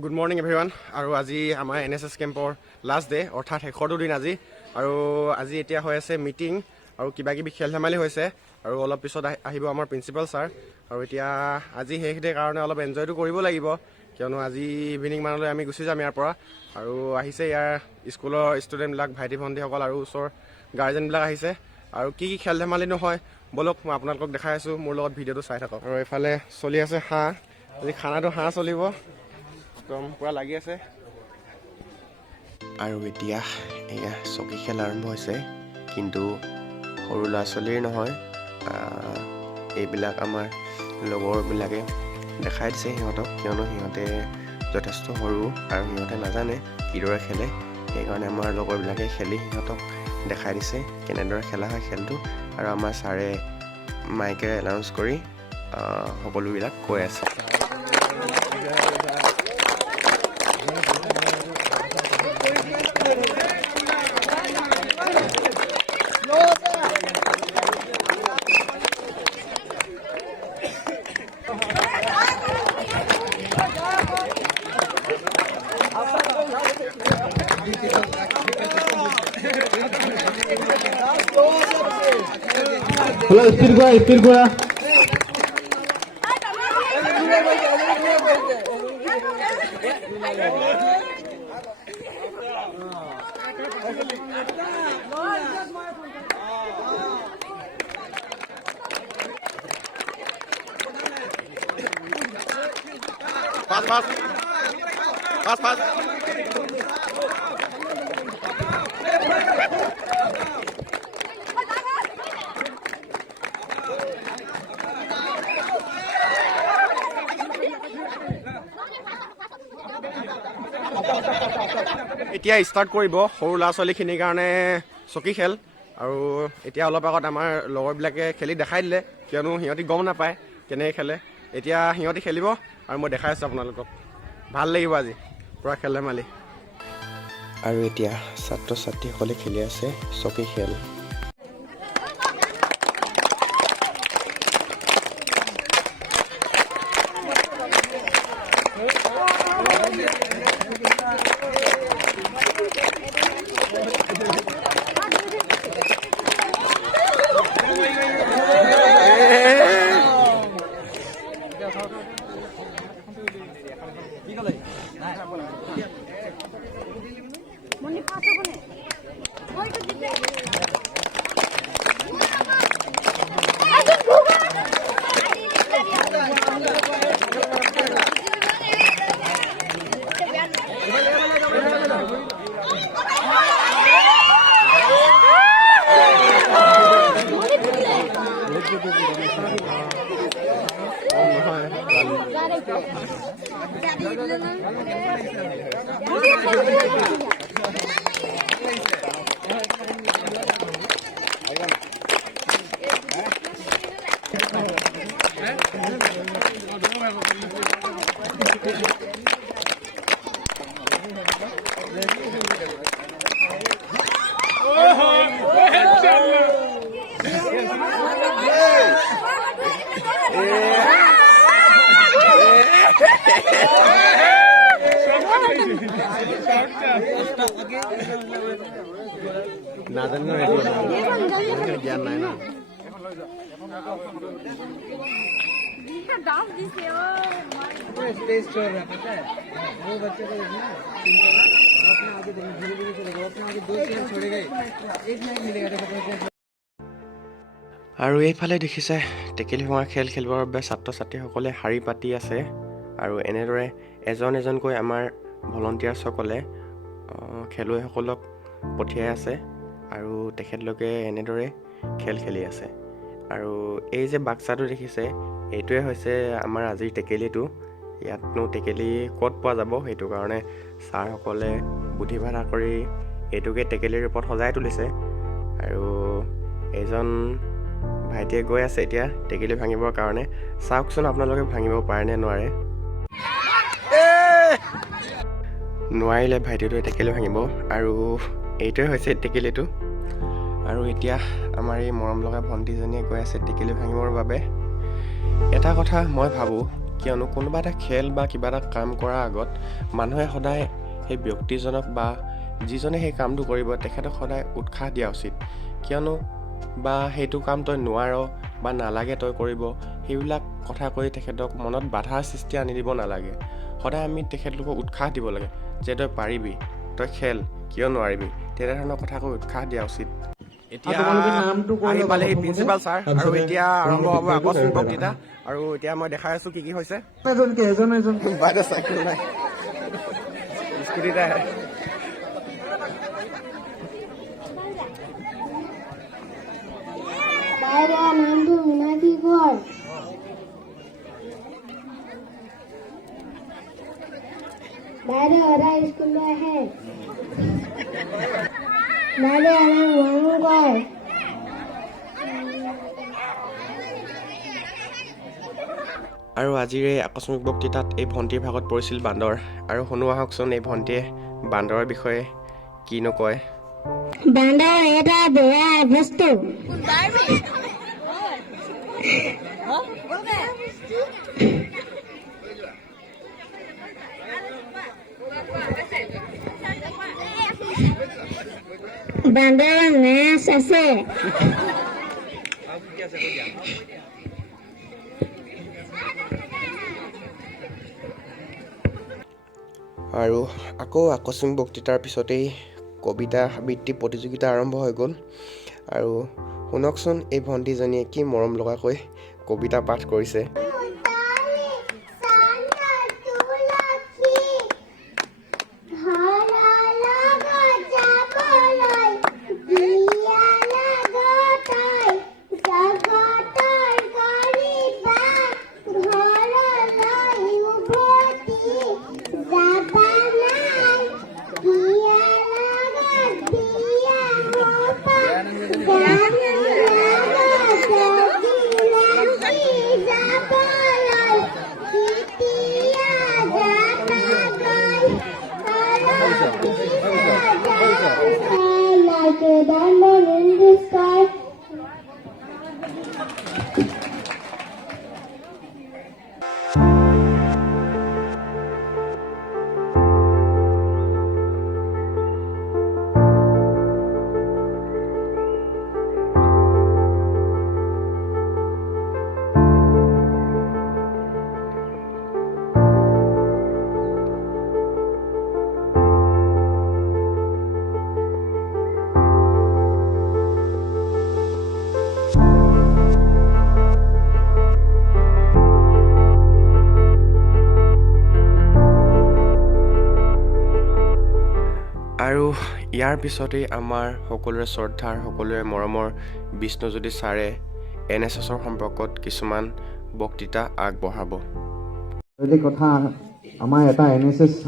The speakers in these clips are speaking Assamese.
Good morning everyone. আৰু আজি আমাৰ NSS কেম্পৰ লাষ্ট ডে, অৰ্থাৎ শেষৰটো দিন আজি। আৰু আজি এতিয়া হৈ আছে মিটিং আৰু কিবা কিবি খেল ধেমালি হৈছে আৰু অলপ পিছত আহিব আমাৰ প্ৰিন্সিপাল ছাৰ। আৰু এতিয়া আজি শেষ ডে কাৰণে অলপ এনজয়টো কৰিব লাগিব, কিয়নো আজি ইভিনিং মানলৈ আমি গুচি যাম ইয়াৰ পৰা। আৰু আহিছে ইয়াৰ স্কুলৰ ষ্টুডেণ্টবিলাক, ভাইটি ভণ্টিসকল আৰু ওচৰৰ গাৰ্জেনবিলাক আহিছে। আৰু কি কি খেল ধেমালি নহয় ব'লক মই আপোনালোকক দেখাই আছোঁ, মোৰ লগত ভিডিঅ'টো চাই থাকক। আৰু এইফালে চলি আছে হাঁহ, আজি খানাটো হাঁহ চলিব, একদম পূৰা লাগি আছে। আৰু এতিয়া এয়া চকী খেল আৰম্ভ হৈছে, কিন্তু সৰু ল'ৰা ছোৱালীৰ নহয়, এইবিলাক আমাৰ লগৰবিলাকে দেখাই দিছে সিহঁতক, কিয়নো সিহঁতে যথেষ্ট সৰু আৰু সিহঁতে নাজানে কিদৰে খেলে। সেইকাৰণে আমাৰ লগৰবিলাকে খেলি সিহঁতক দেখাই দিছে কেনেদৰে খেলা হয় খেলটো। আৰু আমাৰ ছাৰে মাইকেৰে এনাউন্স কৰি সকলোবিলাক কৈ আছে। স্পিড কৰা ফাষ্ট এতিয়া ষ্টাৰ্ট কৰিব সৰু ল'ৰা ছোৱালীখিনিৰ কাৰণে চকী খেল। আৰু এতিয়া অলপ আগত আমাৰ লগৰবিলাকে খেলি দেখাই দিলে, কিয়নো সিহঁতি গম নাপায় কেনেকৈ খেলে। এতিয়া সিহঁতি খেলিব আৰু মই দেখাই আছোঁ আপোনালোকক, ভাল লাগিব আজি পূৰা খেল ধেমালি। আৰু এতিয়া ছাত্ৰ ছাত্ৰীসকলে খেলি আছে চকী খেল। নাজানো জ্ঞান নাই ন। स्टेज छोड़ रहा पता है वो बच्चे को देखना अपने आगे धीरे धीरे चलेगा, अपने आगे 2 चेयर छोड़ेगा, एक नहीं मिलेगा। আৰু এইফালে দেখিছে টেকেলি ভঙা খেল খেলিবৰ বাবে ছাত্ৰ ছাত্ৰীসকলে শাৰী পাতি আছে। আৰু এনেদৰে এজন এজনকৈ আমাৰ ভলণ্টিয়াৰ্ছসকলে খেলুৱৈসকলক পঠিয়াই আছে আৰু তেখেতলোকে এনেদৰে খেল খেলি আছে। আৰু এই যে বাক্সাটো দেখিছে, এইটোৱে হৈছে আমাৰ আজিৰ টেকেলিটো। ইয়াতনো টেকেলি ক'ত পোৱা যাব, সেইটো কাৰণে ছাৰসকলে বুদ্ধি বাধা কৰি এইটোকে টেকেলিৰ ৰূপত সজাই তুলিছে। আৰু এইজন ভাইটিয়ে গৈ আছে এতিয়া টেকেলি ভাঙিবৰ কাৰণে। চাওকচোন আপোনালোকে ভাঙিব পাৰে নে নোৱাৰে। নোৱাৰিলে ভাইটিটোৱে টেকেলি ভাঙিব। আৰু এইটোৱে হৈছে টেকেলিটো। আৰু এতিয়া আমাৰ এই মৰম লগা ভণ্টিজনীয়ে গৈ আছে টেকেলি ভাঙিবৰ বাবে। এটা কথা মই ভাবোঁ, কিয়নো কোনোবা এটা খেল বা কিবা এটা কাম কৰাৰ আগত মানুহে সদায় সেই ব্যক্তিজনক বা যিজনে সেই কামটো কৰিব তেখেতক সদায় উৎসাহ দিয়া উচিত। কিয়নো বা সেইটো কাম তই নোৱাৰ বা নালাগে তই কৰিব, সেইবিলাক কথা কৈ তেখেতক মনত বাধাৰ সৃষ্টি আনি দিব নালাগে। সদায় আমি তেখেতলোকক উৎসাহ দিব লাগে যে তই পাৰিবি, তই খেল, কিয় নোৱাৰিবি, তেনেধৰণৰ কথা কৈ উৎসাহ দিয়া উচিত। এতিয়া আহি পালেহি প্ৰিন্সিপাল ছাৰ, আৰু এতিয়া আৰম্ভ হ'ব আকস্মিক বক্তৃতা। আৰু এতিয়া মই দেখাই আছো কি কি হৈছে। বাইদেউ চাইকেল নাই, স্কুটিতে আহে। বাইদেউ নামটো মিনাক্ষী কোঁৱৰ। বাইদেউ সদায় স্কুললৈ আহে। বাইদেউ আমাক মৰম কৰে। আৰু আজিৰ এই আকস্মিক বক্তৃতাত এই ভণ্টিৰ ভাগত পৰিছিল বান্দৰ। আৰু শুনো আহকচোন এই ভণ্টিয়ে বান্দৰৰ বিষয়ে কিনো কয়। বান্দৰ এটা বেয়া বস্তু। বান্দৰৰ নেচ আছে। আৰু আকৌ আকস্মিক বক্তৃতাৰ পিছতেই কবিতা আবৃত্তি প্ৰতিযোগিতা আৰম্ভ হৈ গ'ল। আৰু শুনকচোন এই ভণ্টিজনীয়ে কি মৰম লগাকৈ কবিতা পাঠ কৰিছে। Like a diamond in the sky. আৰু ইয়াৰ পিছতেই আমাৰ সকলোৰে শ্ৰদ্ধাৰ, সকলোৰে মৰমৰ বিষ্ণুজ্যোতি ছাৰে NSSৰ সম্পৰ্কত কিছুমান বক্তৃতা আগবঢ়াব। কথা আমাৰ এটা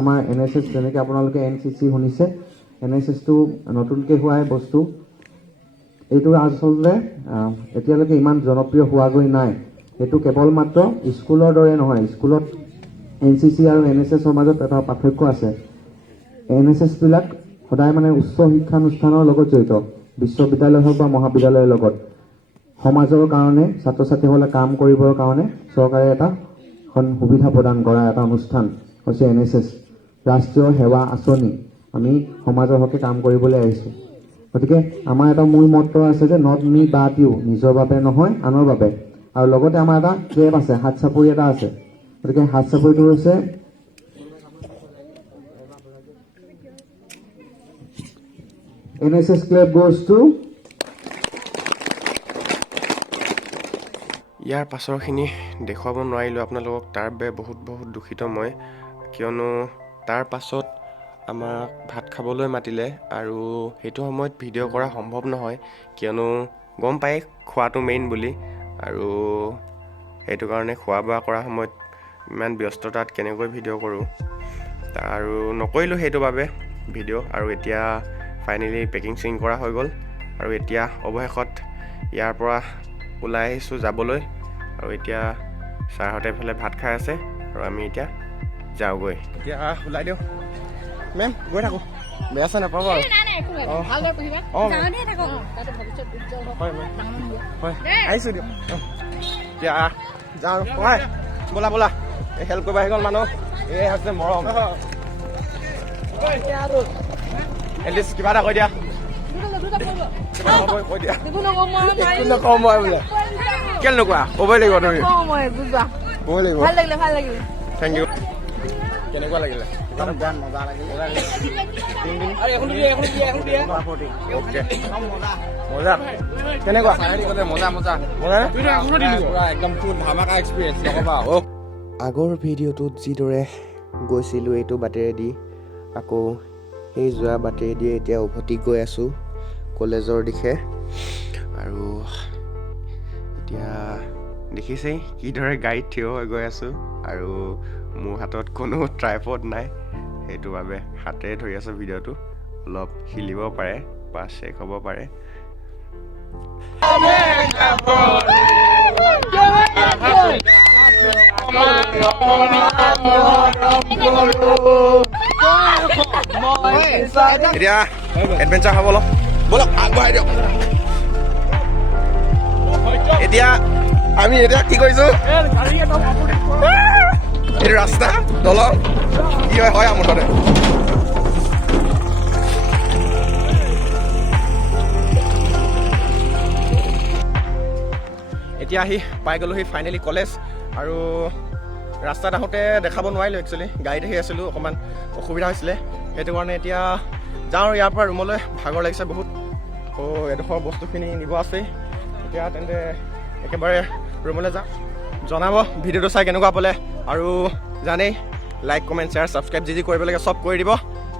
আমাৰ NSS যেনেকৈ আপোনালোকে NCC শুনিছে, NSSটো নতুনকৈ হোৱাই বস্তু। এইটো আচলতে এতিয়ালৈকে ইমান জনপ্ৰিয় হোৱাগৈ নাই। এইটো কেৱল মাত্ৰ স্কুলৰ দৰে নহয়, স্কুলত NCC আৰু NSSৰ মাজত এটা পাৰ্থক্য আছে। NSSবিলাক সদায় মানে উচ্চ শিক্ষানুষ্ঠানৰ লগত জড়িত, বিশ্ববিদ্যালয় হওক বা মহাবিদ্যালয়ৰ লগত। সমাজৰ কাৰণে ছাত্ৰ ছাত্ৰীসকলে কাম কৰিবৰ কাৰণে চৰকাৰে এটা সুবিধা প্ৰদান কৰা এটা অনুষ্ঠান হৈছে NSS, ৰাষ্ট্ৰীয় সেৱা আঁচনি। আমি সমাজৰ হকে কাম কৰিবলৈ আহিছোঁ। গতিকে আমাৰ এটা মূল মন্ত্ৰ আছে যে নট মি বাট ইউ, নিজৰ বাবে নহয় আনৰ বাবে। আৰু লগতে আমাৰ এটা ক্লেব আছে, হাত চাপৰি এটা আছে। গতিকে হাত চাপৰিটো হৈছে NSS Club goes to। ইয়াৰ পাছৰখিনি দেখুৱাব নোৱাৰিলোঁ আপোনালোকক, তাৰ বাবে বহুত বহুত দুখিত মই। কিয়নো তাৰ পাছত আমাক ভাত খাবলৈ মাতিলে, আৰু সেইটো সময়ত ভিডিঅ' কৰা সম্ভৱ নহয়, কিয়নো গম পায় খোৱাটো মেইন বুলি। আৰু সেইটো কাৰণে খোৱা বোৱা কৰা সময়ত ইমান ব্যস্ততাত কেনেকৈ ভিডিঅ' কৰোঁ, আৰু নকৰিলোঁ সেইটো বাবে ভিডিঅ'। আৰু এতিয়া ফাইনেলি পেকিং চেকিং কৰা হৈ গ'ল, আৰু এতিয়া অৱশেষত ইয়াৰ পৰা ওলাই আহিছোঁ যাবলৈ। আৰু এতিয়া ছাৰহঁতে এইফালে ভাত খাই আছে, আৰু আমি এতিয়া যাওঁগৈ। এতিয়া ওলাই দিওঁ মেম, গৈ থাকোঁ, বেয়া চেয়া নাপাব আৰু। হয় আহিছোঁ দিয়ক। এতিয়া যাওঁ, ব'লা ব'লা। হেল্প কৰিব আহি গ'ল মানুহ এই হৈছে মৰম এটলিষ্ট কিবা এটা কৈ দিয়া কৈ দিয়া নকওঁ মই বোলে কেলে নোকোৱা ক'বই লাগিব তুমি ক'বই লাগিব থেংক ইউ কেনেকুৱা লাগিলে মজা কেনেকুৱা মজা একদম ফুল ধামাকা এক্সপিৰিয়েঞ্চ নক'বা আগৰ ভিডিঅ'টোত যিদৰে গৈছিলোঁ এইটো বাটেৰেদি আকৌ সেই যোৱা বাটেৰেদি এতিয়া উভতি গৈ আছোঁ কলেজৰ দিশে আৰু এতিয়া দেখিছেই কিদৰে গাড়ীত থিয় হৈ গৈ আছোঁ আৰু মোৰ হাতত কোনো ট্ৰাইপড নাই সেইটো বাবে হাতেৰে ধৰি আছোঁ ভিডিঅ'টো অলপ হিলিব পাৰে বা চেক হ'ব পাৰে এতিয়া এডভেঞ্চাৰ হ'ব অলপ ব'লক আগবঢ়াই দিয়ক এতিয়া আমি এতিয়া কি কৰিছোঁ এইটো ৰাস্তা দলং কি হয় আমাৰ মুঠতে এতিয়া আহি পাই গ'লোহি ফাইনেলি কলেজ আৰু ৰাস্তাত আহোঁতে দেখাব নোৱাৰিলোঁ একচুৱেলি গাড়ীত আহি আছিলোঁ অকণমান অসুবিধা হৈছিলে সেইটো কাৰণে এতিয়া যাওঁ আৰু ইয়াৰ পৰা ৰুমলৈ ভাগৰ লাগিছে বহুত এডোখৰ বস্তুখিনি নিব আছেই এতিয়া তেন্তে একেবাৰে ৰুমলৈ যাওঁ জনাব ভিডিঅ'টো চাই কেনেকুৱা পালে আৰু জানেই লাইক কমেণ্ট শ্বেয়াৰ ছাবস্ক্ৰাইব যি কৰিব লাগে চব কৰি দিব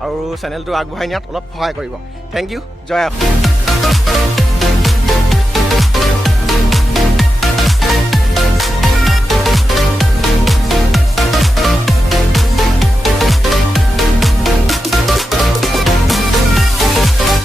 আৰু চেনেলটো আগবঢ়াই নিয়াত অলপ সহায় কৰিব থেংক ইউ জয় অসম